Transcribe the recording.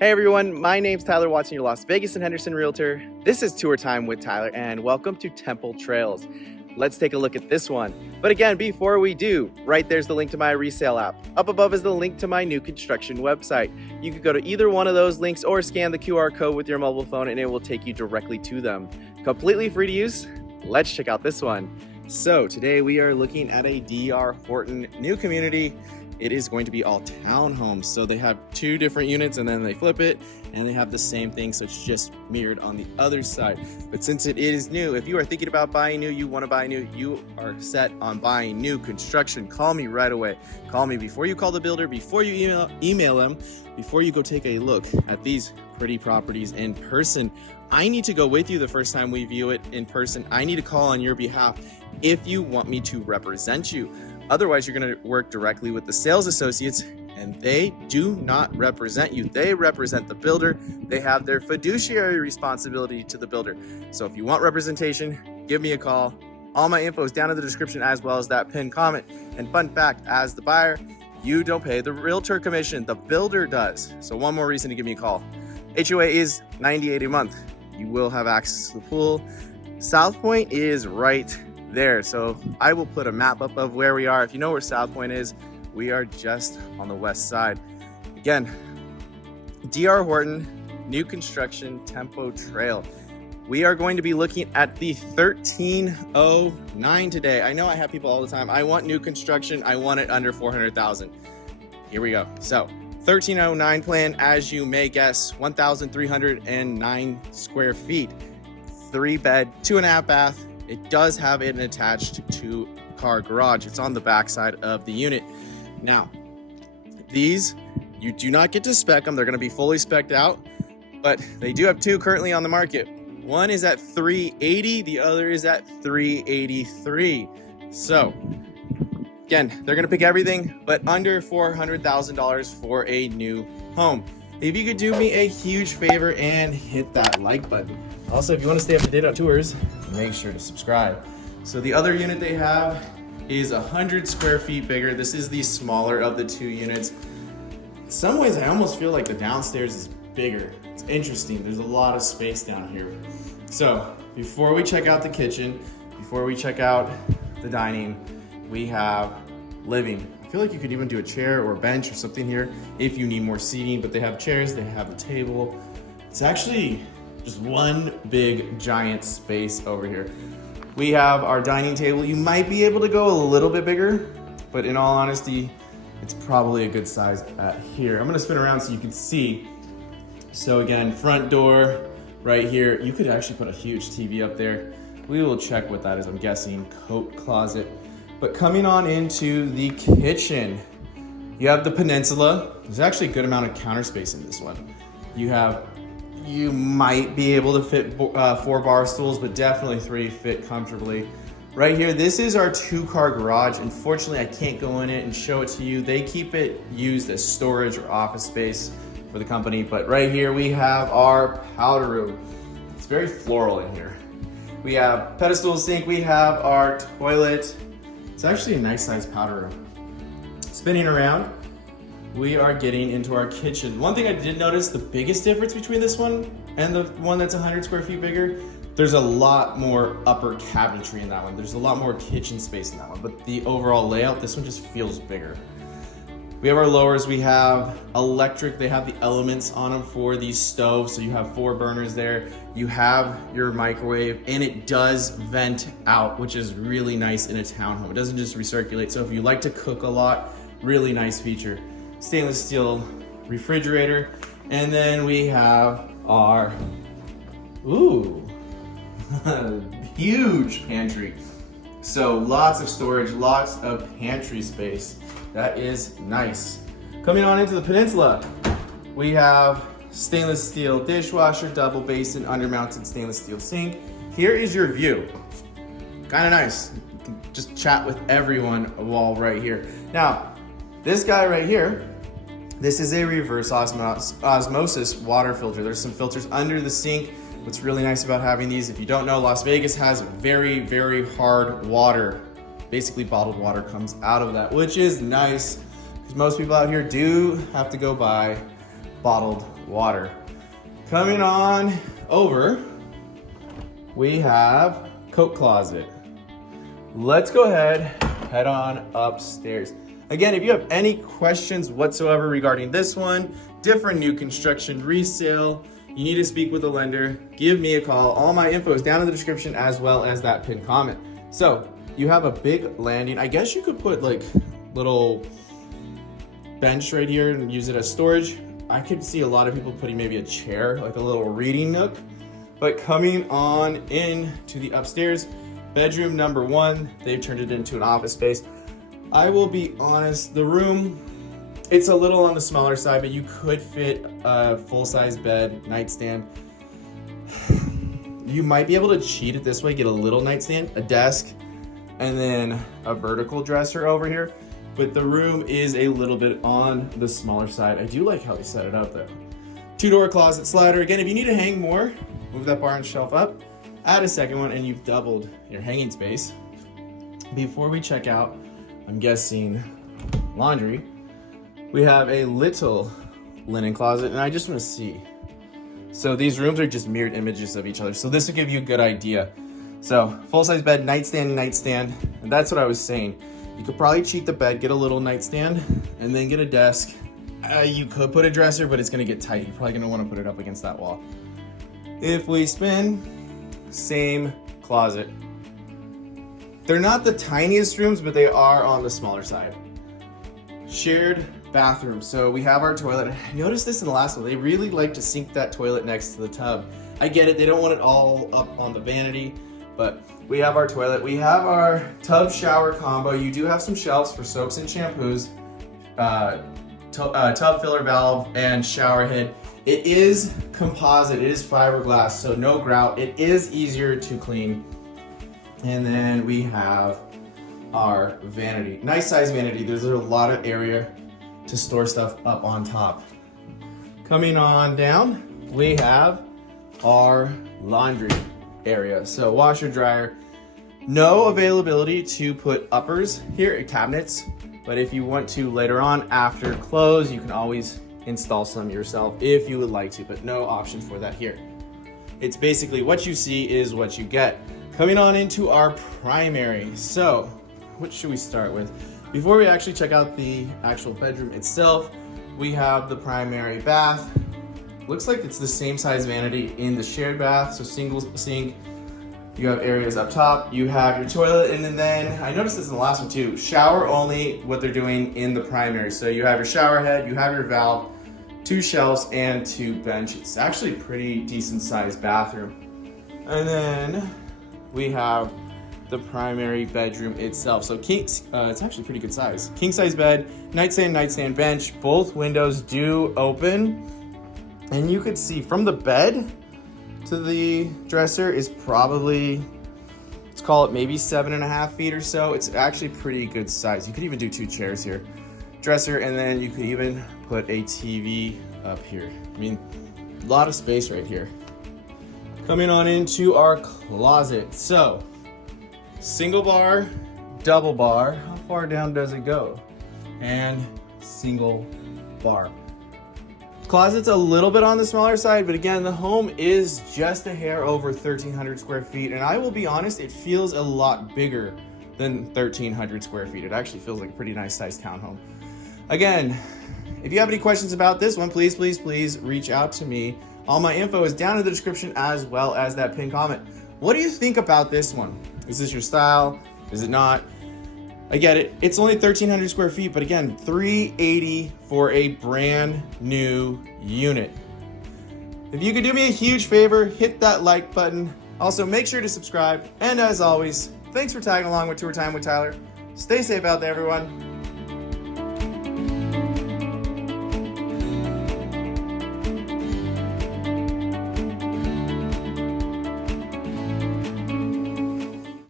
Hey everyone, my name's Tyler Watson, your Las Vegas and Henderson Realtor. This is Tour Time with Tyler and welcome to Temple Trails. Let's take a look at this one. But again, before we do, right there's the link to my resale app. Up above is the link to my new construction website. You could go to either one of those links or scan the QR code with your mobile phone and it will take you directly to them. Completely free to use. Let's check out this one. So today we are looking at a Dr. Horton new community. It is going to be all townhomes. So they have two different units and then they flip it and they have the same thing. So it's just mirrored on the other side. But since it is new, if you are thinking about buying new, you want to buy new, you are set on buying new construction, call me right away. Call me before you call the builder, before you email them, before you go take a look at these pretty properties in person. I need to go with you the first time we view it in person. I need to call on your behalf if you want me to represent you. Otherwise, you're going to work directly with the sales associates and they do not represent you. They represent the builder. They have their fiduciary responsibility to the builder. So if you want representation, give me a call. All my info is down in the description as well as that pinned comment. And fun fact, as the buyer, you don't pay the realtor commission, the builder does. So one more reason to give me a call. HOA is $98 a month. You will have access to the pool. South Point is right there. So I will put a map up of where we are. If you know where South Point is, we are just on the west side. Again, Dr. Horton, new construction, Tempo Trail. We are going to be looking at the 1309 today. I know I have people all the time. I want new construction. I want it under 400,000. Here we go. So 1309 plan, as you may guess, 1,309 square feet, 3-bed, 2.5 bath. It does have an attached 2-car garage. It's on the back side of the unit. Now, these, you do not get to spec them. They're going to be fully spec'd out, but they do have two currently on the market. One is at $380, the other is at $383. So, again, they're going to pick everything, but under $400,000 for a new home. If you could do me a huge favor and hit that like button. Also, if you want to stay up to date on tours, make sure to subscribe. So the other unit they have is 100 square feet bigger. This is the smaller of the two units. In some ways, I almost feel like the downstairs is bigger. It's interesting. There's a lot of space down here. So before we check out the kitchen, before we check out the dining, we have living. I feel like you could even do a chair or a bench or something here if you need more seating, but they have chairs, they have a table. It's actually just one big giant space over here. We have our dining table. You might be able to go a little bit bigger, but in all honesty, it's probably a good size here. I'm gonna spin around so you can see. So again, front door right here. You could actually put a huge TV up there. We will check what that is. I'm guessing coat closet. But coming on into the kitchen, you have the peninsula. There's actually a good amount of counter space in this one. You might be able to fit 4 bar stools, but definitely 3 fit comfortably. Right here, this is our 2-car garage. Unfortunately, I can't go in it and show it to you. They keep it used as storage or office space for the company. But right here, we have our powder room. It's very floral in here. We have pedestal sink. We have our toilet. It's actually a nice sized powder room. Spinning around, we are getting into our kitchen. One thing I did notice, the biggest difference between this one and the one that's 100 square feet bigger, there's a lot more upper cabinetry in that one. There's a lot more kitchen space in that one, but the overall layout, this one just feels bigger. We have our lowers, we have electric, they have the elements on them for these stoves, so you have 4 burners there. You have your microwave, and it does vent out, which is really nice in a townhome. It doesn't just recirculate, so if you like to cook a lot, really nice feature. Stainless steel refrigerator, and then we have our huge pantry. So lots of storage, lots of pantry space. That is nice. Coming on into the peninsula, we have stainless steel dishwasher, double basin, undermounted stainless steel sink. Here is your view. Kind of nice. You can just chat with everyone while right here. Now, this guy right here, this is a reverse osmosis water filter. There's some filters under the sink. What's really nice about having these, if you don't know, Las Vegas has very, very hard water. Basically bottled water comes out of that, which is nice because most people out here do have to go buy bottled water. Coming on over, we have coat closet. Let's go ahead, head on upstairs. Again, if you have any questions whatsoever regarding this one, different new construction, resale, you need to speak with a lender, give me a call. All my info is down in the description as well as that pinned comment. So you have a big landing. I guess you could put like little bench right here and use it as storage. I could see a lot of people putting maybe a chair, like a little reading nook. But coming on in to the upstairs, bedroom number 1, they've turned it into an office space. I will be honest, the room, it's a little on the smaller side, but you could fit a full-size bed, nightstand. You might be able to cheat it this way, get a little nightstand, a desk, and then a vertical dresser over here. But the room is a little bit on the smaller side. I do like how they set it up though. 2-door closet slider. Again, if you need to hang more, move that bar and shelf up, add a second one, and you've doubled your hanging space. Before we check out, I'm guessing laundry, we have a little linen closet, and I just want to see. So these rooms are just mirrored images of each other. So this will give you a good idea. So full-size bed, nightstand, and that's what I was saying. You could probably cheat the bed, get a little nightstand, and then get a desk. You could put a dresser, but it's gonna get tight. You're probably gonna wanna put it up against that wall. If we spin, same closet. They're not the tiniest rooms, but they are on the smaller side. Shared bathroom. So we have our toilet. I noticed this in the last one. They really like to sink that toilet next to the tub. I get it, they don't want it all up on the vanity, but we have our toilet. We have our tub shower combo. You do have some shelves for soaps and shampoos, tub filler valve, and shower head. It is composite, it is fiberglass, so no grout. It is easier to clean. And then we have our vanity. Nice size vanity. There's a lot of area to store stuff up on top. Coming on down, we have our laundry area. So washer, dryer. No availability to put uppers here, cabinets, but if you want to later on after close, you can always install some yourself if you would like to, but no option for that here. It's basically what you see is what you get. Coming on into our primary. So what should we start with? Before we actually check out the actual bedroom itself, we have the primary bath. Looks like it's the same size vanity in the shared bath, so single sink. You have areas up top, you have your toilet, and then I noticed this in the last one too, shower only, what they're doing in the primary. So you have your shower head, you have your valve, 2 shelves, and 2 benches. It's actually a pretty decent sized bathroom. And then we have the primary bedroom itself. So it's actually pretty good size. King size bed, nightstand, bench. Both windows do open. And you could see from the bed to the dresser is probably, let's call it maybe 7.5 feet or so. It's actually pretty good size. You could even do 2 chairs here. Dresser, and then you could even put a TV up here. I mean, a lot of space right here. Coming on into our closet. So, single bar, double bar. How far down does it go? And single bar. Closet's a little bit on the smaller side, but again, the home is just a hair over 1,300 square feet. And I will be honest, it feels a lot bigger than 1,300 square feet. It actually feels like a pretty nice sized townhome. Again, if you have any questions about this one, please reach out to me. All my info is down in the description as well as that pinned comment. What do you think about this one? Is this your style? Is it not? I get it. It's only 1,300 square feet, but again, $380 for a brand new unit. If you could do me a huge favor, hit that like button. Also, make sure to subscribe. And as always, thanks for tagging along with Tour Time with Tyler. Stay safe out there, everyone.